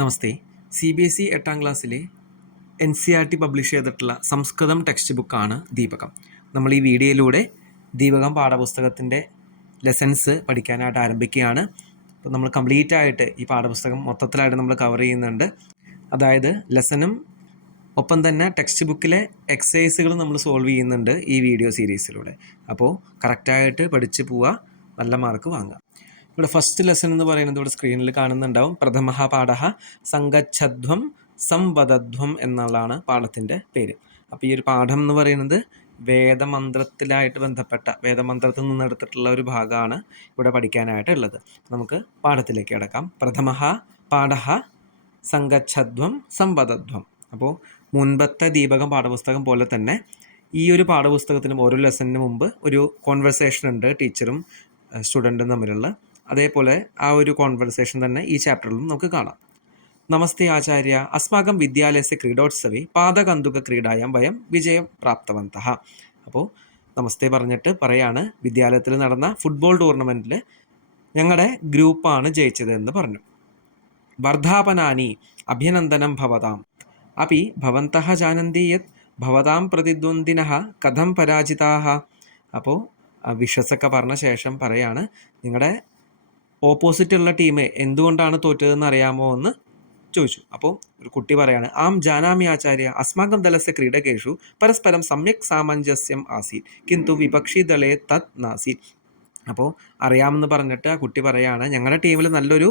നമസ്തേ. CBSE 8ാം ക്ലാസ്സിലെ NCERT publish ചെയ്തിട്ടുള്ള സംസ്കൃതം text ബുക്കാണ് ദീപകം. നമ്മൾ ഈ വീഡിയോയിലൂടെ ദീപകം പാഠപുസ്തകത്തിൻ്റെ ലെസൺസ് പഠിക്കാനായിട്ട് ആരംഭിക്കുകയാണ്. അപ്പോൾ നമ്മൾ കംപ്ലീറ്റ് ആയിട്ട് ഈ പാഠപുസ്തകം മൊത്തത്തിലായിട്ട് നമ്മൾ കവർ ചെയ്യുന്നുണ്ട്. അതായത് ലെസനും ഒപ്പം തന്നെ ടെക്സ്റ്റ് ബുക്കിലെ എക്സസൈസുകൾ നമ്മൾ സോൾവ് ചെയ്യുന്നുണ്ട് ഈ വീഡിയോ സീരീസിലൂടെ. അപ്പോൾ കറക്റ്റായിട്ട് പഠിച്ച് പോവുക, നല്ല മാർക്ക് വാങ്ങുക. ഇവിടെ ഫസ്റ്റ് ലെസൺ എന്ന് പറയുന്നത് ഇവിടെ സ്ക്രീനിൽ കാണുന്നുണ്ടാവും. പ്രഥമഃ പാഠഃ സംഗച്ഛധ്വം സംവദധ്വം എന്നുള്ളതാണ് പാഠത്തിൻ്റെ പേര്. അപ്പോൾ ഈ ഒരു പാഠം എന്ന് പറയുന്നത് വേദമന്ത്രത്തിലായിട്ട് ബന്ധപ്പെട്ട വേദമന്ത്രത്തിൽ നിന്ന് എടുത്തിട്ടുള്ള ഒരു ഭാഗമാണ് ഇവിടെ പഠിക്കാനായിട്ടുള്ളത്. നമുക്ക് പാഠത്തിലേക്ക് കിടക്കാം. പ്രഥമഃ പാഠഃ സംഗച്ഛധ്വം സംവദധ്വം. അപ്പോൾ മുൻപത്തെ ദീപകം പാഠപുസ്തകം പോലെ തന്നെ ഈ ഒരു പാഠപുസ്തകത്തിനും ഓരോ ലെസണിന് മുമ്പ് ഒരു കോൺവെർസേഷൻ ഉണ്ട് ടീച്ചറും സ്റ്റുഡൻറ്റും തമ്മിലുള്ള. അതേപോലെ ആ ഒരു കോൺവെർസേഷൻ തന്നെ ഈ ചാപ്റ്ററിലും നമുക്ക് കാണാം. നമസ്തേ ആചാര്യ, അസ്മാകം വിദ്യാലയസ്യ ക്രീഡോത്സവേ പാദകന്തുക ക്രീഡായാം വയം വിജയം പ്രാപ്തവന്തഃ. അപ്പോൾ നമസ്തേ പറഞ്ഞിട്ട് പറയാണ്, വിദ്യാലയത്തിൽ നടന്ന ഫുട്ബോൾ ടൂർണമെൻറ്റിൽ ഞങ്ങളുടെ ഗ്രൂപ്പാണ് ജയിച്ചത് എന്ന് പറഞ്ഞു. വർദ്ധാപനാനി അഭിനന്ദനം ഭവതാം അപ്പി ഭവന്തഃ ജാനന്തി യത് ഭവതാം പ്രതിദ്വന്ദ്വിനഃ കഥം പരാജിതാഃ. അപ്പോൾ വിഷസൊക്കെ പറഞ്ഞ ശേഷം പറയാണ്, നിങ്ങളുടെ ഓപ്പോസിറ്റുള്ള ടീം എന്തുകൊണ്ടാണ് തോറ്റതെന്ന് അറിയാമോ എന്ന് ചോദിച്ചു. അപ്പോൾ ഒരു കുട്ടി പറയാണ്, ആം ജാനാമി ആചാര്യ, അസ്മാകം ദലസ്യ ക്രീഡകേഷു പരസ്പരം സമ്യക് സാമഞ്ജസ്യം ആസീത് കിന്തു വിപക്ഷി ദളേ തത് നാസീത്. അപ്പോൾ അറിയാമെന്ന് പറഞ്ഞിട്ട് ആ കുട്ടി പറയാണ്, ഞങ്ങളുടെ ടീമിൽ നല്ലൊരു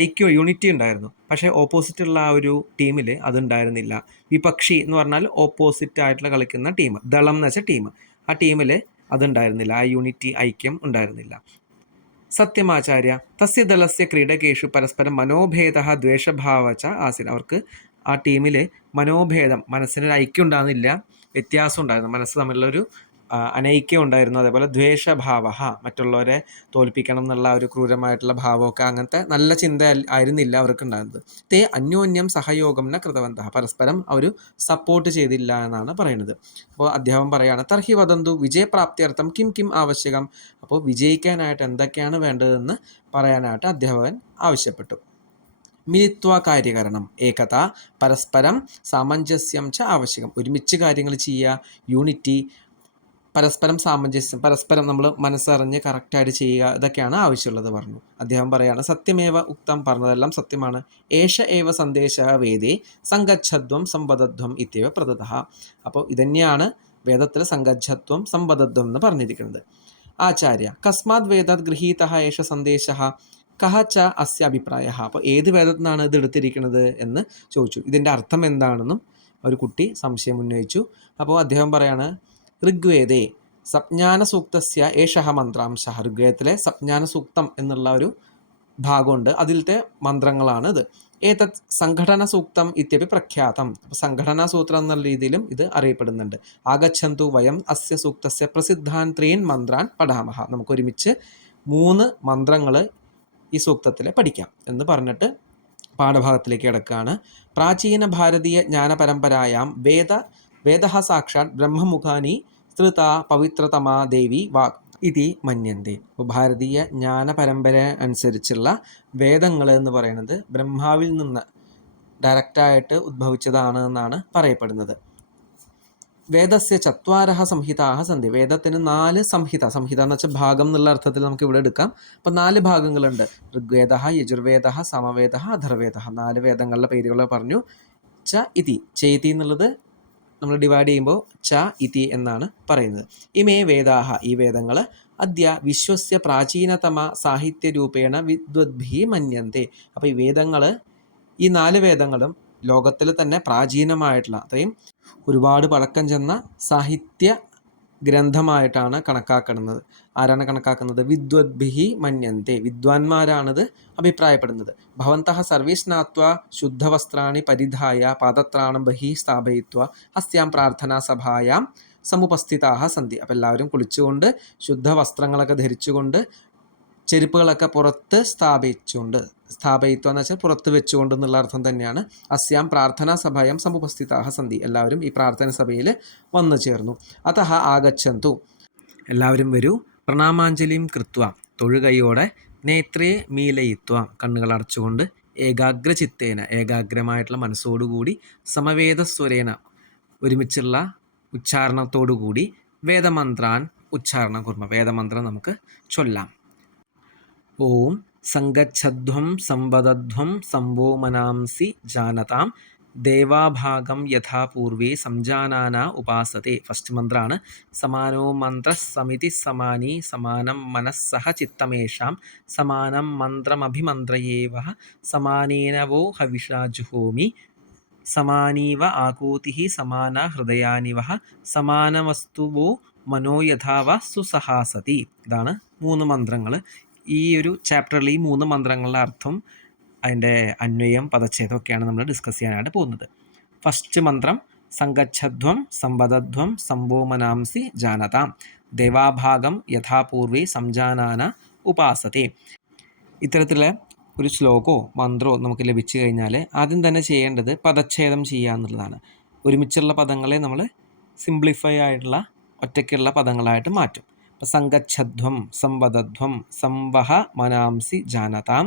ഐക്യം യൂണിറ്റി ഉണ്ടായിരുന്നു, പക്ഷേ ഓപ്പോസിറ്റുള്ള ആ ഒരു ടീമിൽ അതുണ്ടായിരുന്നില്ല. വിപക്ഷി എന്ന് പറഞ്ഞാൽ ഓപ്പോസിറ്റ് ആയിട്ടുള്ള കളിക്കുന്ന ടീം, ദളം എന്ന് വെച്ചാൽ ടീം, ആ ടീമിൽ അതുണ്ടായിരുന്നില്ല, ആ യൂണിറ്റി ഐക്യം ഉണ്ടായിരുന്നില്ല. സത്യമാചാര്യ തസ്യ ദളസ്യ ക്രീഡകേഷു പരസ്പരം മനോഭേദ ദ്വേഷഭാവച്ച ആസീൻ. അവർക്ക് ആ ടീമിൽ മനോഭേദം, മനസ്സിനൊരു ഐക്യം ഉണ്ടാകുന്നില്ല, വ്യത്യാസം ഉണ്ടായിരുന്നു, മനസ്സ് തമ്മിലുള്ളൊരു അനൈക്യം ഉണ്ടായിരുന്നു. അതേപോലെ ദ്വേഷഭാവ, മറ്റുള്ളവരെ തോൽപ്പിക്കണം എന്നുള്ള ഒരു ക്രൂരമായിട്ടുള്ള ഭാവമൊക്കെ, അങ്ങനത്തെ നല്ല ചിന്ത ആയിരുന്നില്ല അവർക്ക് ഉണ്ടായിരുന്നത്. തേ അന്യോന്യം സഹയോഗം ന കൃതവന്തഃ, പരസ്പരം അവർ സപ്പോർട്ട് ചെയ്തില്ല എന്നാണ് പറയുന്നത്. അപ്പോൾ അദ്ദേഹം പറയുകയാണ്, തർഹി വദന്തു വിജയപ്രാപ്തിയർത്ഥം കിം കിം ആവശ്യകം. അപ്പോൾ വിജയിക്കാനായിട്ട് എന്തൊക്കെയാണ് വേണ്ടതെന്ന് പറയാനായിട്ട് അധ്യാപകൻ ആവശ്യപ്പെട്ടു. മിലിത്വ കാര്യകരണം ഏകത പരസ്പരം സാമഞ്ജസ്യം ച ആവശ്യകം. ഒരുമിച്ച് കാര്യങ്ങൾ ചെയ്യുക, യൂണിറ്റി, പരസ്പരം സാമഞ്ജസ്യം, പരസ്പരം നമ്മൾ മനസ്സറിഞ്ഞ് കറക്റ്റായിട്ട് ചെയ്യുക, ഇതൊക്കെയാണ് ആവശ്യമുള്ളത് പറഞ്ഞു. അദ്ദേഹം പറയാണ്, സത്യമേവ ഉക്തം, പറഞ്ഞതെല്ലാം സത്യമാണ്. ഏഷ ഏവ സന്ദേശ വേദേ സംഗച്ഛധ്വം സംവദധ്വം ഇത്യവ പ്രദത്തഃ. അപ്പോൾ ഇതന്നെയാണ് വേദത്തിൽ സംഗച്ഛധ്വം സംവദധ്വം എന്ന് പറഞ്ഞിരിക്കുന്നത്. ആചാര്യ കസ്മാത് വേദാത് ഗൃഹീതഃ ഏഷ സന്ദേശഃ കഹ ച അസ്യ അഭിപ്രായഃ. അപ്പോൾ ഏത് വേദത്തിൽ നിന്നാണ് ഇത് എടുത്തിരിക്കുന്നത് എന്ന് ചോദിച്ചു. ഇതിൻ്റെ അർത്ഥം എന്താണെന്നും ഒരു കുട്ടി സംശയം ഉന്നയിച്ചു. അപ്പോൾ അദ്ദേഹം പറയാണ്, ഋഗ്വേദേ സപ്ഞാന സൂക്തസ്യ ഏഷഃ മന്ത്രാംശഃ. ഋഗ്വേദത്തിലെ സപ്ഞാന സൂക്തം എന്നുള്ള ഒരു ഭാഗമുണ്ട്, അതിലത്തെ മന്ത്രങ്ങളാണ് ഇത്. ഏതത് സംഘടന സൂക്തം ഇത്യപി പ്രഖ്യാതം. അപ്പോൾ സംഘടനാ സൂത്രം എന്നുള്ള രീതിയിലും ഇത് അറിയപ്പെടുന്നുണ്ട്. ആഗച്ഛന്തു വയം അസ്യ സൂക്തസ്യ പ്രസിദ്ധാൻ ത്രീൻ മന്ത്രാൻ പഠാമഹ. നമുക്കൊരുമിച്ച് 3 മന്ത്രങ്ങൾ ഈ സൂക്തത്തിൽ പഠിക്കാം എന്ന് പറഞ്ഞിട്ട് പാഠഭാഗത്തിലേക്ക് കിടക്കുകയാണ്. പ്രാചീന ഭാരതീയ ജ്ഞാനപരമ്പരായാം വേദഃ സാക്ഷാത് ബ്രഹ്മമുഖാനി സ്ത്രീത പവിത്രതമാ ദേവി വാഗ് ഇതി മന്യന്തെ. അപ്പോൾ ഭാരതീയ ജ്ഞാന പരമ്പര അനുസരിച്ചുള്ള വേദങ്ങൾ എന്ന് പറയുന്നത് ബ്രഹ്മാവിൽ നിന്ന് ഡയറക്റ്റായിട്ട് ഉദ്ഭവിച്ചതാണ് എന്നാണ് പറയപ്പെടുന്നത്. വേദസ്യ ചത്വാരഃ സംഹിതാഃ സന്തി. വേദത്തിന് 4 സംഹിത എന്ന് വെച്ചാൽ ഭാഗം എന്നുള്ള അർത്ഥത്തിൽ നമുക്ക് ഇവിടെ എടുക്കാം. അപ്പോൾ 4 ഭാഗങ്ങളുണ്ട്. ഋഗ്വേദഃ, യജുർവേദഃ, സമവേദഃ, അഥർവേദഃ. 4 വേദങ്ങളുടെ പേരുകൾ പറഞ്ഞു. ച ഇതി, ചേതി എന്നുള്ളത് നമ്മൾ ഡിവൈഡ് ചെയ്യുമ്പോൾ ച ഇതി എന്നാണ് പറയുന്നത്. ഇമേ വേദാഹ, ഈ വേദങ്ങൾ അദ്യ വിശ്വസ്യ പ്രാചീനതമ സാഹിത്യരൂപേണ വിദ്വദ്ഭിः മന്യന്തെ. അപ്പോൾ ഈ വേദങ്ങൾ, ഈ 4 വേദങ്ങളും ലോകത്തിൽ തന്നെ പ്രാചീനമായിട്ടുള്ള, അത്രയും ഒരുപാട് പഴക്കം ചെന്ന സാഹിത്യ ഗ്രന്ഥമായിട്ടാണ് കണക്കാക്കുന്നത്. ആരാണ് കണക്കാക്കുന്നത്? വിദ്വദ്ഭിः മന്യന്തെ, വിദ്വാൻമാരാണിത് അഭിപ്രായപ്പെടുന്നത്. ഭവന്തഃ സർവേ സ്നാത്വാ ശുദ്ധവസ്ത്രാണി പരിധായ പാദത്രാണം ബഹിഃ സ്ഥാപയിത്വാ അസ്യാം പ്രാർത്ഥനാ സഭായാം സമുപസ്ഥിതാഃ സന്തി. അപ്പോൾ എല്ലാവരും കുളിച്ചുകൊണ്ട് ശുദ്ധവസ്ത്രങ്ങളൊക്കെ ധരിച്ചുകൊണ്ട് ചെരുപ്പുകളൊക്കെ പുറത്ത് സ്ഥാപയിത്വ എന്ന് വെച്ചാൽ പുറത്ത് വെച്ചുകൊണ്ട് എന്നുള്ള അർത്ഥം തന്നെയാണ്. അസ്യാം പ്രാർത്ഥനാ സഭായാം സമുപസ്ഥിതാഃ സന്തി. എല്ലാവരും ഈ പ്രാർത്ഥന സഭയിൽ വന്നു ചേർന്നു. അതഃ ആഗച്ഛന്തു, എല്ലാവരും വരൂ. പ്രണാമാഞ്ജലിം കൃത്വ, തൊഴുകൈയോടെ നേത്രേ മീലയിത്വ, കണ്ണുകൾ അടച്ചുകൊണ്ട് ഏകാഗ്രചിത്തേന ഏകാഗ്രമായിട്ടുള്ള മനസ്സോടുകൂടി സമവേദസ്വരേന ഒരുമിച്ചുള്ള ഉച്ചാരണത്തോടുകൂടി വേദമന്ത്രാൻ ഉച്ചാരണം കുർമ്മ. വേദമന്ത്രം നമുക്ക് ചൊല്ലാം. ഓം സംഗച്ഛധ്വം സംവദധ്വം സംവോ മനാംസി ജാനതാം ദേവാഭാഗം യഥാ പൂർവേ സംജാനാന ഉപാസത്തെ. ഫസ്റ്റ് മന്ത്രമാണ്. സമാനോ മന്ത്ര സമിതി സമാനി സമാനം മനസ്സഹ ചിത്തമേഷാം സമാനം മന്ത്രമഭിമന്ത്രയേവ സമാനേന വോ ഹവിഷാ ജുഹോമി സമാനീവ ആകൂതി സമാന ഹൃദയാനിവ സമാനവസ്തുവോ മനോ യഥാവ സുസഹാസതി. ഇതാണ് 3 മന്ത്രങ്ങൾ. ഈ ഒരു ചാപ്റ്ററിൽ ഈ 3 മന്ത്രങ്ങളുടെ അർത്ഥം, അതിൻ്റെ അന്വയം, പദച്ഛേദം ഒക്കെയാണ് നമ്മൾ ഡിസ്കസ് ചെയ്യാനായിട്ട് പോകുന്നത്. ഫസ്റ്റ് മന്ത്രം സംഗച്ഛധ്വം സംവദധ്വം സംവോ മനാംസി ജാനതാം ദേവാഭാഗം യഥാപൂർവേ സംജാനാന ഉപാസത്തെ. ഇത്തരത്തിലുള്ള ഒരു ശ്ലോകമോ മന്ത്രമോ നമുക്ക് ലഭിച്ചു കഴിഞ്ഞാൽ ആദ്യം തന്നെ ചെയ്യേണ്ടത് പദച്ഛേദം ചെയ്യുക എന്നുള്ളതാണ്. ഒരുമിച്ചുള്ള പദങ്ങളെ നമ്മൾ സിംപ്ലിഫൈ ആയിട്ടുള്ള ഒറ്റയ്ക്കുള്ള പദങ്ങളായിട്ട് മാറ്റും. അപ്പം സംഗച്ഛധ്വം സംവദധ്വം സംവഹ മനാംസി ജാനതാം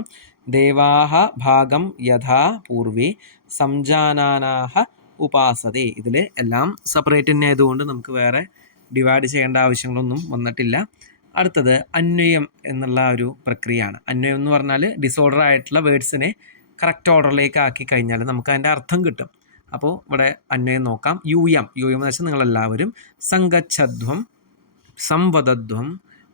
ദേവാഹ ഭാഗം യഥാ പൂർവേ സംജാനാനാഹ ഉപാസതേ. ഇതിൽ എല്ലാം സെപ്പറേറ്റ് തന്നെ ആയതുകൊണ്ട് നമുക്ക് വേറെ ഡിവൈഡ് ചെയ്യേണ്ട ആവശ്യങ്ങളൊന്നും വന്നിട്ടില്ല. അടുത്തത് അന്വയം എന്നുള്ള ഒരു പ്രക്രിയയാണ്. അന്വയം എന്ന് പറഞ്ഞാൽ ഡിസോർഡർ ആയിട്ടുള്ള വേർഡ്സിനെ കറക്റ്റ് ഓർഡറിലേക്ക് ആക്കി കഴിഞ്ഞാൽ നമുക്ക് അതിൻ്റെ അർത്ഥം കിട്ടും. അപ്പോൾ ഇവിടെ അന്വയം നോക്കാം. യൂയം എന്ന് വെച്ചാൽ നിങ്ങളെല്ലാവരും സംഗച്ഛധ്വം സംവദധ്വം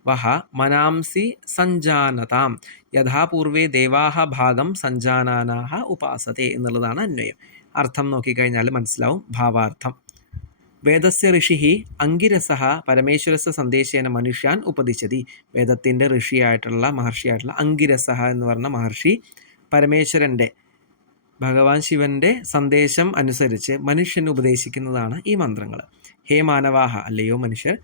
വഹ മനാംസി സഞ്ജാനതാം യഥാപൂർവേ ദേവാഹ ഭാഗം സഞ്ജാനാനാഹ ഉപാസത്തെ എന്നുള്ളതാണ് അന്വയം. അർത്ഥം നോക്കിക്കഴിഞ്ഞാൽ മനസ്സിലാവും. ഭാവാർത്ഥം: വേദസ്യ ഋഷി അങ്കിരസഃ പരമേശ്വരസ്യ സന്ദേശേന മനുഷ്യാൻ ഉപദിശതി. വേദത്തിൻ്റെ ഋഷിയായിട്ടുള്ള മഹർഷിയായിട്ടുള്ള അങ്കിരസഃ എന്ന് പറഞ്ഞ മഹർഷി പരമേശ്വരൻ്റെ, ഭഗവാൻ ശിവൻ്റെ സന്ദേശം അനുസരിച്ച് മനുഷ്യന് ഉപദേശിക്കുന്നതാണ് ഈ മന്ത്രങ്ങൾ. ഹേ മാനവാഹ, അല്ലയോ മനുഷ്യർ,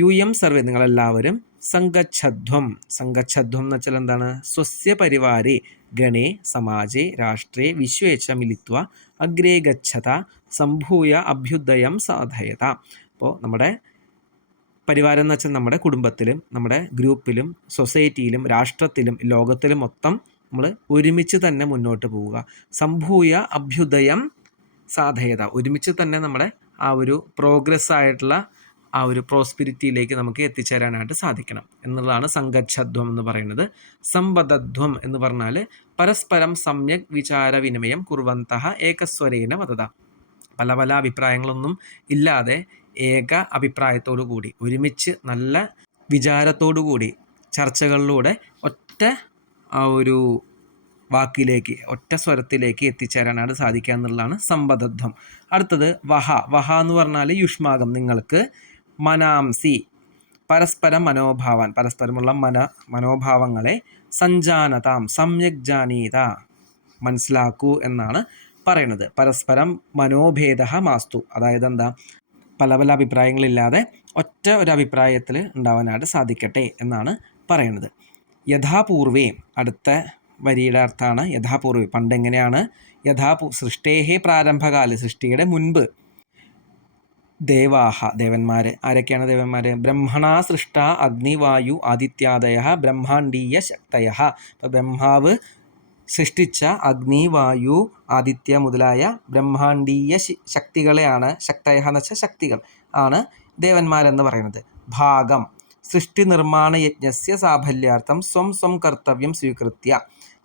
യൂയം സർവേ, നിങ്ങളെല്ലാവരും സംഗച്ഛധ്വം എന്ന് വെച്ചാൽ എന്താണ്? സ്വസ്യ പരിവാരേ ഗണേ സമാജേ രാഷ്ട്രേ വിശ്വേച്ച മിലിത്വ അഗ്രേ ഗച്ഛത സംഭൂയ അഭ്യുദയം സാധയത. അപ്പോൾ നമ്മുടെ പരിവാരം എന്ന് വെച്ചാൽ നമ്മുടെ കുടുംബത്തിലും നമ്മുടെ ഗ്രൂപ്പിലും സൊസൈറ്റിയിലും രാഷ്ട്രത്തിലും ലോകത്തിലും മൊത്തം നമ്മൾ ഒരുമിച്ച് തന്നെ മുന്നോട്ട് പോവുക. സംഭൂയ അഭ്യുദയം സാധയത, ഒരുമിച്ച് തന്നെ നമ്മുടെ ആ ഒരു പ്രോഗ്രസ് ആയിട്ടുള്ള ആ ഒരു പ്രോസ്പിരിറ്റിയിലേക്ക് നമുക്ക് എത്തിച്ചേരാനായിട്ട് സാധിക്കണം എന്നുള്ളതാണ് സംഗച്ഛധ്വം എന്ന് പറയുന്നത്. സംവദധ്വം എന്ന് പറഞ്ഞാൽ പരസ്പരം സമ്യക് വിചാരവിനിമയം കുർവന്തഃ ഏകസ്വരേന വദത. പല പല അഭിപ്രായങ്ങളൊന്നും ഇല്ലാതെ ഏക അഭിപ്രായത്തോടു കൂടി ഒരുമിച്ച് നല്ല വിചാരത്തോടു കൂടി ചർച്ചകളിലൂടെ ഒറ്റ ആ ഒരു വാക്കിലേക്ക്, ഒറ്റ സ്വരത്തിലേക്ക് എത്തിച്ചേരാനാണ് സാധിക്കുക എന്നുള്ളതാണ് സംവദധ്വം. അടുത്തത് വഹ എന്ന് പറഞ്ഞാൽ യുഷ്മാകം, നിങ്ങൾക്ക്, മനാംസി പരസ്പരം മനോഭാവാൻ, പരസ്പരമുള്ള മനോഭാവങ്ങളെ, സഞ്ജാനതാം സമ്യക് ജാനീത മനസ്സിലാക്കൂ എന്നാണ് പറയുന്നത്. പരസ്പരം മനോഭേദ മാസ്തു, അതായത് എന്താ, പല പല അഭിപ്രായങ്ങളില്ലാതെ ഒറ്റ ഒരു അഭിപ്രായത്തിൽ ഉണ്ടാവാനായിട്ട് സാധിക്കട്ടെ എന്നാണ് പറയുന്നത്. യഥാപൂർവേ, അടുത്ത വരിയുടെ അർത്ഥമാണ് യഥാപൂർവേ. പണ്ടെങ്ങനെയാണ്? സൃഷ്ടേഹേ പ്രാരംഭകാല, സൃഷ്ടിയുടെ മുൻപ്, ദേവാഹ ദേവന്മാർ. ആരൊക്കെയാണ് ദേവന്മാർ? ബ്രഹ്മണാ സൃഷ്ട അഗ്നിവായു ആദിത്യാദയ ബ്രഹ്മാണ്ഡീയ ശക്തയ. അപ്പോൾ ബ്രഹ്മാവ് സൃഷ്ടിച്ച അഗ്നി, വായു, ആദിത്യ മുതലായ ബ്രഹ്മാണ്ഡീയ ശക്തികളെയാണ്, ശക്തയ എന്ന് വെച്ചാൽ ശക്തികൾ ആണ് ദേവന്മാരെന്ന് പറയുന്നത്. ഭാഗം സൃഷ്ടി നിർമ്മാണ യജ്ഞസ്യ സാഫല്യാർത്ഥം സ്വം കർത്തവ്യം സ്വീകൃത്യ.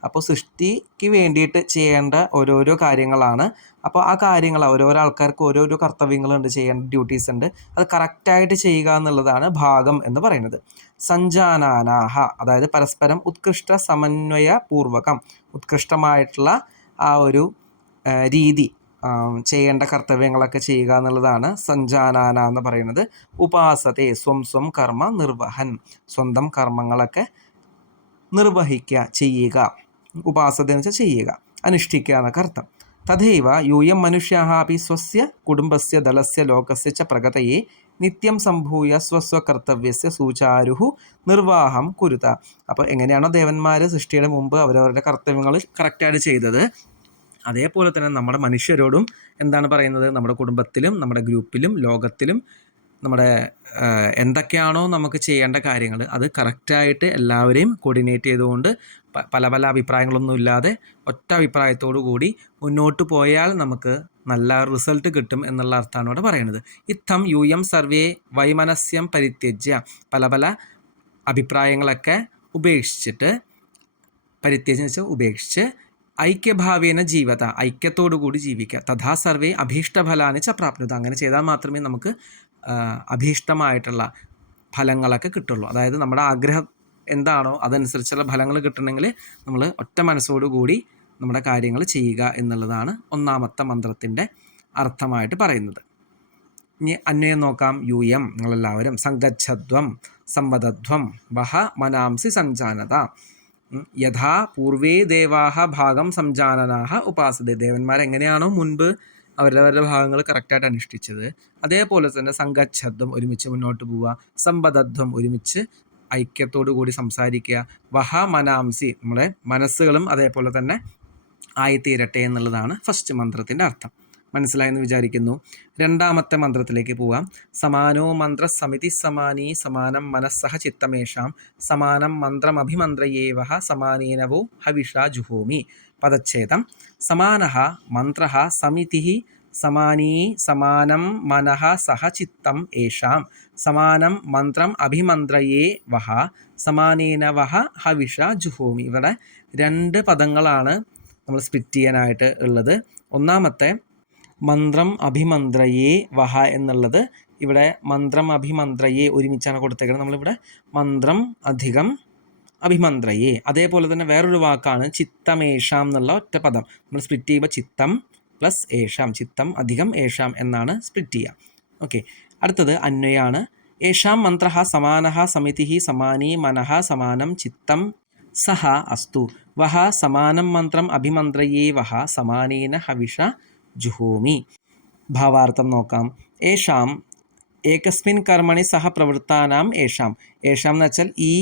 അപ്പോൾ സൃഷ്ടിക്ക് വേണ്ടിയിട്ട് ചെയ്യേണ്ട ഓരോരോ കാര്യങ്ങളാണ്. അപ്പോൾ ആ കാര്യങ്ങൾ ഓരോരോ ആൾക്കാർക്ക് ഓരോരോ കർത്തവ്യങ്ങളുണ്ട്, ചെയ്യേണ്ട ഡ്യൂട്ടീസ് ഉണ്ട്. അത് കറക്റ്റായിട്ട് ചെയ്യുക എന്നുള്ളതാണ് ഭാഗം എന്ന് പറയുന്നത്. സഞ്ജാനാനാഹ, അതായത് പരസ്പരം ഉത്കൃഷ്ട സമന്വയപൂർവകം, ഉത്കൃഷ്ടമായിട്ടുള്ള ആ ഒരു രീതി, ചെയ്യേണ്ട കർത്തവ്യങ്ങളൊക്കെ ചെയ്യുക എന്നുള്ളതാണ് സഞ്ജാനാന എന്ന് പറയുന്നത്. ഉപാസത്തെ സ്വം കർമ്മ നിർവഹൻ, സ്വന്തം കർമ്മങ്ങളൊക്കെ നിർവഹിക്കുക, ചെയ്യുക. ഉപാസത എന്ന് വെച്ചാൽ ചെയ്യുക, അനുഷ്ഠിക്കുക എന്നൊക്കെ അർത്ഥം. തഥൈവ യൂയം മനുഷ്യാഃ അപി സ്വസ്യ കുടുംബസ്യ ദളസ്യ ലോകസ്യ ച പ്രഗതയെ നിത്യം സംഭൂയ സ്വസ്വകർത്തവ്യസ്യ സൂചാരുഹു നിർവാഹം കുരുത. അപ്പോൾ എങ്ങനെയാണോ ദേവന്മാർ സൃഷ്ടിയുടെ മുമ്പ് അവരവരുടെ കർത്തവ്യങ്ങൾ കറക്റ്റായിട്ട് ചെയ്തത്, അതേപോലെ തന്നെ നമ്മുടെ മനുഷ്യരോടും എന്താണ് പറയുന്നത്? നമ്മുടെ കുടുംബത്തിലും നമ്മുടെ ഗ്രൂപ്പിലും ലോകത്തിലും നമ്മുടെ എന്തൊക്കെയാണോ നമുക്ക് ചെയ്യേണ്ട കാര്യങ്ങൾ അത് കറക്റ്റായിട്ട് എല്ലാവരെയും കോർഡിനേറ്റ് ചെയ്തുകൊണ്ട് പല പല അഭിപ്രായങ്ങളൊന്നും ഇല്ലാതെ ഒറ്റ അഭിപ്രായത്തോടു കൂടി മുന്നോട്ട് പോയാൽ നമുക്ക് നല്ല റിസൾട്ട് കിട്ടും എന്നുള്ള അർത്ഥമാണ് ഇവിടെ പറയുന്നത്. ഇത്തം യൂയം സർവേ വൈമനസ്യം പരിത്യജ്യ, പല പല അഭിപ്രായങ്ങളൊക്കെ ഉപേക്ഷിച്ചിട്ട്, പരിത്യജ്യം വെച്ചാൽ ഉപേക്ഷിച്ച്, ഐക്യഭാവേന ജീവത, ഐക്യത്തോടു കൂടി ജീവിക്കുക. തഥാ സർവേ അഭീഷ്ടഫലാനി ച പ്രാപ്നുത, അങ്ങനെ ചെയ്താൽ മാത്രമേ നമുക്ക് അഭീഷ്ടമായിട്ടുള്ള ഫലങ്ങളൊക്കെ കിട്ടുള്ളൂ. അതായത് നമ്മുടെ ആഗ്രഹം എന്താണോ അതനുസരിച്ചുള്ള ഫലങ്ങൾ കിട്ടണമെങ്കിൽ നമ്മൾ ഒറ്റ മനസ്സോടുകൂടി നമ്മുടെ കാര്യങ്ങൾ ചെയ്യുക എന്നുള്ളതാണ് ഒന്നാമത്തെ മന്ത്രത്തിൻ്റെ അർത്ഥമായിട്ട് പറയുന്നത്. ഇനി അന്വയം നോക്കാം. യൂയം, നിങ്ങളെല്ലാവരും, സംഗച്ഛധ്വം സംവദധ്വം വഹ മനാംസി സഞ്ജാനത, യഥാ പൂർവേ ദേവാഹ ഭാഗം സംജാനനാഹ ഉപാസതേ, ദേവന്മാരെങ്ങനെയാണോ മുൻപ് അവരവരുടെ ഭാഗങ്ങൾ കറക്റ്റായിട്ട് അനുഷ്ഠിച്ചത്, അതേപോലെ തന്നെ സംഗച്ഛധ്വം ഒരുമിച്ച് മുന്നോട്ട് പോവുക, സംവദധ്വം ഒരുമിച്ച് ഐക്യത്തോടു കൂടി സംസാരിക്കുക, വഹ മനാംസി നമ്മുടെ മനസ്സുകളും അതേപോലെ തന്നെ ആയിത്തീരട്ടെ എന്നുള്ളതാണ് ഫസ്റ്റ് മന്ത്രത്തിൻ്റെ അർത്ഥം. മനസ്സിലായെന്ന് വിചാരിക്കുന്നു. രണ്ടാമത്തെ മന്ത്രത്തിലേക്ക് പോവാം. സമാനോ മന്ത്ര സമിതി സമാനീ സമാനം മനസ്സഹ ചിത്തമേഷാം സമാനം മന്ത്രമഭിമന്ത്രയേവഹ സമാനേനവോ ഹവിഷാ ജുഹോമി. പദച്ഛേദം. സമാനഃ മന്ത്രഃ സമിതിഃ സമാനീ സമാനം മനഃ സഹ ചിത്തം ഏഷാം സമാനം മന്ത്രം അഭിമന്ത്രയേ വഹ സമാനേന വഹ ഹവിഷ ജുഹോമി. ഇവിടെ രണ്ട് പദങ്ങളാണ് നമ്മൾ സ്പ്ലിറ്റ് ചെയ്യാനായിട്ട് ഉള്ളത്. ഒന്നാമത്തെ മന്ത്രം അഭിമന്ത്രയേ വഹ എന്നുള്ളത് ഇവിടെ മന്ത്രം അഭിമന്ത്രയേ ഒരുമിച്ചാണ് കൊടുത്തേക്കുന്നത്. നമ്മളിവിടെ മന്ത്രം അധികം അഭിമന്ത്രയേ. അതേപോലെ തന്നെ വേറൊരു വാക്കാണ് ചിത്തമേഷാം എന്നുള്ള ഒറ്റ പദം. നമ്മൾ സ്പ്ലിറ്റ് ചെയ്യുമ്പോൾ ചിത്തം പ്ലസ് ഏഷാം, ചിത്തം അധികം ഏഷാം എന്നാണ് സ്പ്ലിറ്റ് ചെയ്യുക. ഓക്കെ, അടുത്തത് അന്വയാണ്. ഏഷാം മന്ത്രഃ സമാനഃ സമിതിഃ സമാനീ മനഃ സമാനം ചിത്തം സഹ അസ്തു വഹ സമാനം മന്ത്രം അഭിമന്ത്രയേ വഹ സമാനേന ഹവിഷ ജുഹോമി. ഭാവാർത്ഥം നോക്കാം. ഏഷാം ഏകസ്മിൻ കർമ്മണി സഹ പ്രവൃത്താനാം ഏഷാം. ഏഷാം എന്ന് വെച്ചാൽ ഈ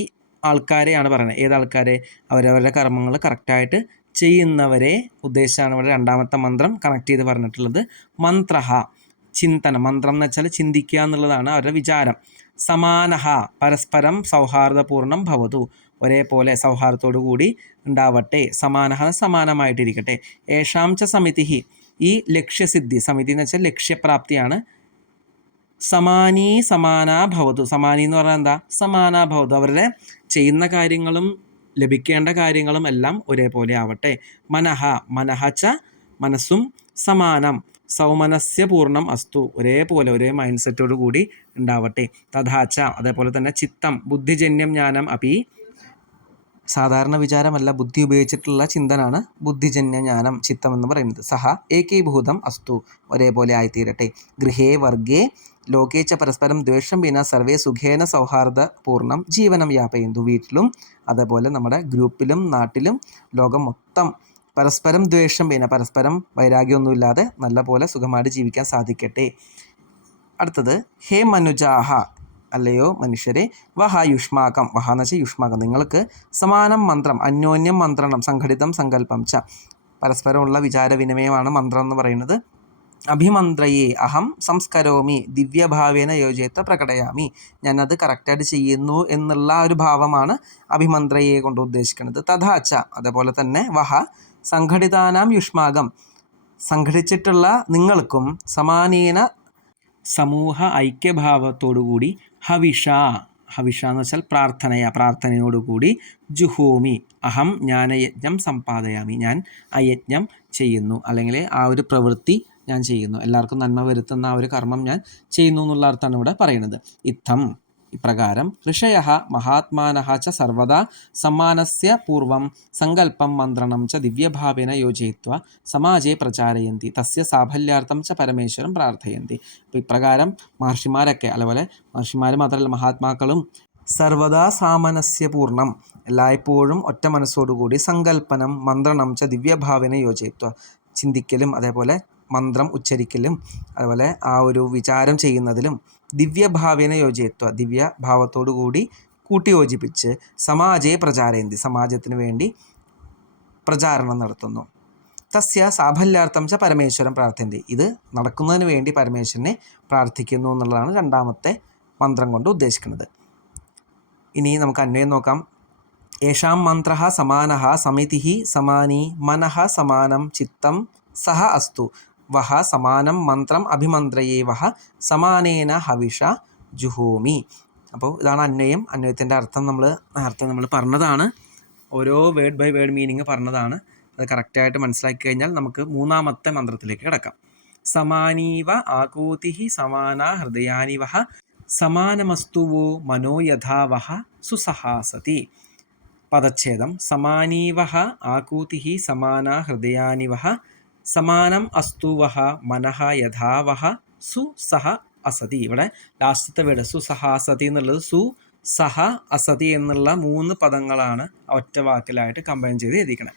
ആൾക്കാരെയാണ് പറയുന്നത്. ഏതാൾക്കാരെ? അവരവരുടെ കർമ്മങ്ങൾ കറക്റ്റായിട്ട് ചെയ്യുന്നവരെ ഉദ്ദേശിച്ചാണ് ഇവിടെ രണ്ടാമത്തെ മന്ത്രം കണക്ട് ചെയ്ത് പറഞ്ഞിട്ടുള്ളത്. മന്ത്രഃ ചിന്തനം, മന്ത്രം എന്ന് വെച്ചാൽ ചിന്തിക്കുക എന്നുള്ളതാണ് അവരുടെ വിചാരം. സമാനഃ പരസ്പരം സൗഹാർദ്ദപൂർണം ഭവതു, ഒരേപോലെ സൗഹാർദ്ദത്തോടു കൂടി ഉണ്ടാവട്ടെ. സമാനഃ സമാനമായിട്ടിരിക്കട്ടെ. ഏഷാം ച സമിതിഃ, ഈ ലക്ഷ്യസിദ്ധി, സമിതി എന്ന് വെച്ചാൽ ലക്ഷ്യപ്രാപ്തിയാണ്. സമാനീ സമാനാ ഭവതു, സമാനി എന്ന് പറഞ്ഞാൽ എന്താ? സമാനാ ഭവതു, അവരുടെ ചെയ്യുന്ന കാര്യങ്ങളും ലഭിക്കേണ്ട കാര്യങ്ങളും എല്ലാം ഒരേപോലെ ആവട്ടെ. മനഃ, മനഃ ച മനസ്സും, സമാനം സൗമനസ്യ പൂർണ്ണം അസ്തു, ഒരേപോലെ ഒരേ മൈൻഡ് സെറ്റോടു കൂടി ഉണ്ടാവട്ടെ. തഥാച്ച, അതേപോലെ തന്നെ ചിത്തം ബുദ്ധിജന്യം ജ്ഞാനം അപി, സാധാരണ വിചാരമല്ല, ബുദ്ധി ഉപയോഗിച്ചിട്ടുള്ള ചിന്തനാണ് ബുദ്ധിജന്യ ജ്ഞാനം, ചിത്തം എന്ന് പറയുന്നത്. സഹ ഏകീഭൂതം അസ്തു, ഒരേപോലെ ആയിത്തീരട്ടെ. ഗൃഹേ വർഗേ ലോകേ ച പരസ്പരം ദ്വേഷം വിന സർവേ സുഖേന സൗഹാർദ്ദപൂർണ്ണം ജീവനം യാപയന്തു. വീട്ടിലും അതേപോലെ നമ്മുടെ ഗ്രൂപ്പിലും നാട്ടിലും ലോകം മൊത്തം പരസ്പരം ദ്വേഷം വിന, പരസ്പരം വൈരാഗ്യമൊന്നുമില്ലാതെ നല്ല പോലെ സുഖമായിട്ട് ജീവിക്കാൻ സാധിക്കട്ടെ. അടുത്തത് ഹേ മനുജാഹ, അല്ലയോ മനുഷ്യരെ, വഹ യുഷ്മാകം, വഹ എന്ന് വെച്ചാൽ യുഷ്മാകം, നിങ്ങൾക്ക് സമാനം മന്ത്രം അന്യോന്യം മന്ത്രണം സംഘടിതം സങ്കല്പം ച, പരസ്പരമുള്ള വിചാരവിനിമയമാണ് മന്ത്രം എന്ന് പറയുന്നത്. അഭിമന്ത്രയേ അഹം സംസ്കരോമി ദിവ്യഭാവേന യോജയത്വ പ്രകടയാമി, ഞാനത് കറക്റ്റായിട്ട് ചെയ്യുന്നു എന്നുള്ള ഒരു ഭാവമാണ് അഭിമന്ത്രയെ കൊണ്ട് ഉദ്ദേശിക്കുന്നത്. തഥാച്ച, അതേപോലെ തന്നെ വഹ സംഘടിതാനാം യുഷ്മാകം, സംഘടിച്ചിട്ടുള്ള നിങ്ങൾക്കും സമാനീന സമൂഹ ഐക്യഭാവത്തോടുകൂടി ഹവിഷ, ഹവിഷ എന്ന് വെച്ചാൽ പ്രാർത്ഥനയോടുകൂടി ജുഹോമി അഹം ജ്ഞാനയജ്ഞം സമ്പാദയാമി, ഞാൻ ആ യജ്ഞം ചെയ്യുന്നു, അല്ലെങ്കിൽ ആ ഒരു പ്രവൃത്തി ഞാൻ ചെയ്യുന്നു, എല്ലാവർക്കും നന്മ വരുത്തുന്ന ആ ഒരു കർമ്മം ഞാൻ ചെയ്യുന്നു എന്നുള്ള അർത്ഥമാണ് ഇവിടെ പറയുന്നത്. ഇത്തം, ഇപ്രകാരം ഋഷയഃ മഹാത്മാനഃ ച സർവദാ സമ്മാനസ്യ പൂർവം സങ്കല്പം മന്ത്രണം ച ദിവ്യഭാവേന യോജയിത്വ സമാജേ പ്രചാരയന്തി തസ്യ സാഫല്യാർത്ഥം ച പരമേശ്വരം പ്രാർത്ഥയന്തി. അപ്പോൾ ഇപ്രകാരം മഹർഷിമാരൊക്കെ, അതുപോലെ മഹർഷിമാർ മാത്രമല്ല മഹാത്മാക്കളും സർവദാ സാമനസ്യപൂർണം, എല്ലായ്പ്പോഴും ഒറ്റ മനസ്സോടുകൂടി സങ്കല്പനം മന്ത്രണം ച ദിവ്യഭാവേന യോജയിത്വ, ചിന്തിക്കലും അതേപോലെ മന്ത്രം ഉച്ചരിക്കലും അതുപോലെ ആ ഒരു വിചാരം ചെയ്യുന്നതിലും ദിവ്യഭാവേന യോജയിത്വ, ദിവ്യഭാവത്തോടു കൂടി കൂട്ടിയോജിപ്പിച്ച് സമാജയെ പ്രചാരയന്തി, സമാജത്തിന് വേണ്ടി പ്രചാരണം നടത്തുന്നു. തസ്യ സാഫല്യാർത്ഥം ച പരമേശ്വരം പ്രാർത്ഥന്തി. ഇത് നടക്കുന്നതിന് വേണ്ടി പരമേശ്വരനെ പ്രാർത്ഥിക്കുന്നു എന്നുള്ളതാണ് രണ്ടാമത്തെ മന്ത്രം കൊണ്ട് ഉദ്ദേശിക്കുന്നത്. ഇനി നമുക്ക് അന്വയം നോക്കാം. യേഷാം മന്ത്രഃ സമാനഃ സമിതിഃ സമാനി മനഃ സമാനം ചിത്തം സഹ അസ്തു വഹ സമാനം മന്ത്രം അഭിമന്ത്രയേ വഹ സമാനേന ഹവിഷ ജുഹോമി. അപ്പോൾ ഇതാണ് അന്വയം. അന്വയത്തിൻ്റെ അർത്ഥം നേരത്തെ നമ്മൾ പറഞ്ഞതാണ്. ഓരോ വേർഡ് ബൈ വേർഡ് മീനിങ് പറഞ്ഞതാണ്. അത് കറക്റ്റായിട്ട് മനസ്സിലാക്കി കഴിഞ്ഞാൽ നമുക്ക് മൂന്നാമത്തെ മന്ത്രത്തിലേക്ക് കിടക്കാം. സമാനീവ ആകൂതിഃ സമാന ഹൃദയാനി വഹ സമാനമസ്തുവോ മനോ യഥാ വഹ സുസഹാസതി. പദച്ഛേദം. സമാനീവഹ ആകൂതിഃ സമാന ഹൃദയാനി വഹ സമാനം അസ്തു വഹ മനഃ യഥാ വഹ സുസഹ അസതി. ഇവിടെ ലാസ്റ്റത്തെ വേർഡ് സുസഹാസതി എന്നുള്ളത് സു സഹ അസതി എന്നുള്ള 3 പദങ്ങളാണ് ഒറ്റ വാക്കിലായിട്ട് കമ്പൈൻ ചെയ്ത് എഴുതിക്കണം.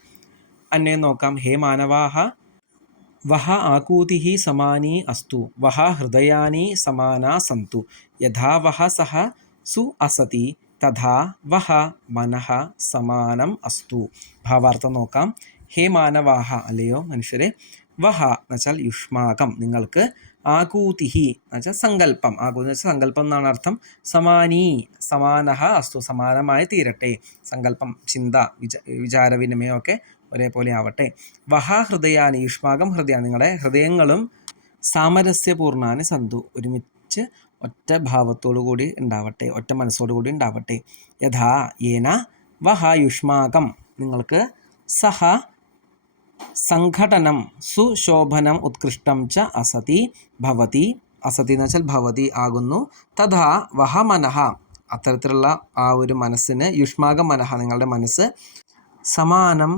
അന്വയം നോക്കാം. ഹേ മാനവാഹ വഹ ആകൂതിഃ സമാനി അസ്തു വഹ ഹൃദയാനി സമാനാ സന്തു യഥാ വഹ സഹ സു അസതി തഥാ വഹ മനഃ സമാനം അസ്തു. ഭാവാർത്ഥം നോക്കാം. ഹേ മാനവാഹ, അല്ലയോ മനുഷ്യരെ, വഹ എന്ന് വെച്ചാൽ യുഷ്മാകം, നിങ്ങൾക്ക്, ആകൂതിഃ എന്ന് വെച്ചാൽ സങ്കല്പം, ആകൂതി എന്ന് വെച്ചാൽ സങ്കല്പം എന്നാണ് അർത്ഥം. സമാനീ സമാനഃ അസ്തു, സമാനമായി തീരട്ടെ. സങ്കല്പം, ചിന്ത, വിചാരവിനിമയമൊക്കെ ഒരേപോലെ ആവട്ടെ. വഹ ഹൃദയാനി, യുഷ്മാകം ഹൃദയാനി, നിങ്ങളുടെ ഹൃദയങ്ങളും സാമരസ്യപൂർണ്ണാനി സന്തു, ഒരുമിച്ച് ഒറ്റ ഭാവത്തോടു കൂടി ഉണ്ടാവട്ടെ, ഒറ്റ മനസ്സോടു കൂടി ഉണ്ടാവട്ടെ. യഥാ യേന വഹ യുഷ്മാകം, നിങ്ങൾക്ക്, സഹ സംഘടനം സുശോഭനം ഉത്കൃഷ്ടം ച അസതി ഭവതി, അസതി എന്ന് വെച്ചാൽ ഭവതി ആകുന്നു. തഥാ വഹ മനഃ, അത്തരത്തിലുള്ള ആ ഒരു മനസ്സിന്, യുഷ്മാകം മനഃ നിങ്ങളുടെ മനസ്സ്, സമാനം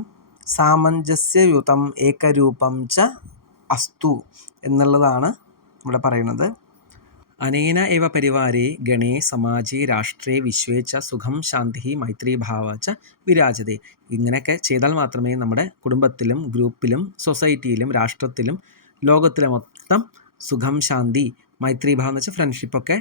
സാമഞ്ജസ്യയുതം ഏകരൂപം ച അസ്തു എന്നുള്ളതാണ് ഇവിടെ പറയുന്നത്. അനേന ഏവ പരിവാരേ ഗണേ സമാജേ രാഷ്ട്രേ വിശ്വേ ച സുഖം ശാന്തി മൈത്രീഭാവ ച വിരാജതേ. ഇങ്ങനെയൊക്കെ ചെയ്താൽ മാത്രമേ നമ്മുടെ കുടുംബത്തിലും ഗ്രൂപ്പിലും സൊസൈറ്റിയിലും രാഷ്ട്രത്തിലും ലോകത്തിലെ മൊത്തം സുഖം ശാന്തി മൈത്രീഭാവം എന്ന് വെച്ചാൽ ഫ്രണ്ട്ഷിപ്പൊക്കെ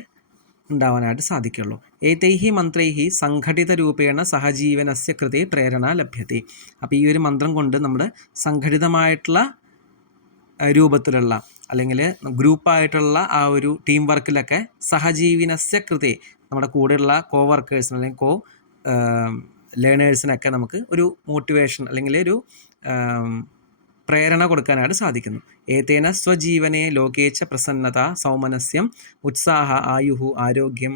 ഉണ്ടാവാനായിട്ട് സാധിക്കുള്ളൂ. ഏതൈഹി മന്ത്രൈഹി സംഘടിത രൂപേണ സഹജീവനസ്യ കൃതേ പ്രേരണ ലഭ്യത്തെ. അപ്പോൾ ഈ ഒരു മന്ത്രം കൊണ്ട് നമ്മുടെ സംഘടിതമായിട്ടുള്ള രൂപത്തിലുള്ള അല്ലെങ്കിൽ ഗ്രൂപ്പായിട്ടുള്ള ആ ഒരു ടീം വർക്കിലൊക്കെ സഹജീവിനസ്യ കൃതേ, നമ്മുടെ കൂടെയുള്ള വർക്കേഴ്സിന് അല്ലെങ്കിൽ ലേണേഴ്സിനൊക്കെ നമുക്ക് ഒരു മോട്ടിവേഷൻ അല്ലെങ്കിൽ ഒരു പ്രേരണ കൊടുക്കാനായിട്ട് സാധിക്കുന്നു. ഏതേന സ്വജീവനെ ലോകേച്ച പ്രസന്നത സൗമനസ്യം ഉത്സാഹ ആയുഹു ആരോഗ്യം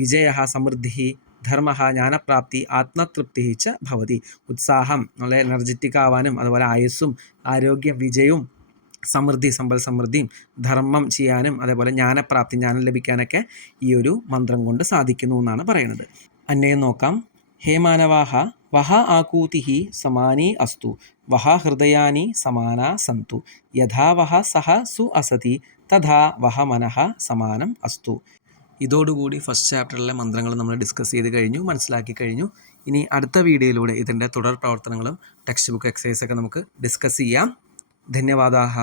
വിജയ സമൃദ്ധി ധർമ്മ ജ്ഞാനപ്രാപ്തി ആത്മതൃപ്തി ച ഭവതി. ഉത്സാഹം, നല്ല എനർജറ്റിക് ആവാനും, അതുപോലെ ആയുസ്സും ആരോഗ്യം വിജയവും സമൃദ്ധി സമ്പൽ സമൃദ്ധിയും ധർമ്മം ചെയ്യാനും അതേപോലെ ജ്ഞാനപ്രാപ്തി ജ്ഞാനം ലഭിക്കാനൊക്കെ ഈ ഒരു മന്ത്രം കൊണ്ട് സാധിക്കുന്നു എന്നാണ് പറയുന്നത്. അന്വയം നോക്കാം. ഹേ മാനവാഹ വഹ ആകൂതിഃ സമാനി അസ്തു വഹ ഹൃദയാനി സമാനാ സന്തു യഥാ വഹ സഹ സു അസതി തഥാ വഹ മനഃ സമാനം അസ്തു. ഇതോടുകൂടി ഫസ്റ്റ് ചാപ്റ്ററിലെ മന്ത്രങ്ങൾ നമ്മൾ ഡിസ്കസ് ചെയ്ത് കഴിഞ്ഞു, മനസ്സിലാക്കി കഴിഞ്ഞു. ഇനി അടുത്ത വീഡിയോയിലൂടെ ഇതിൻ്റെ തുടർ പ്രവർത്തനങ്ങളും ടെക്സ്റ്റ് ബുക്ക് എക്സസൈസൊക്കെ നമുക്ക് ഡിസ്കസ് ചെയ്യാം. ധന്യവാദാഹ.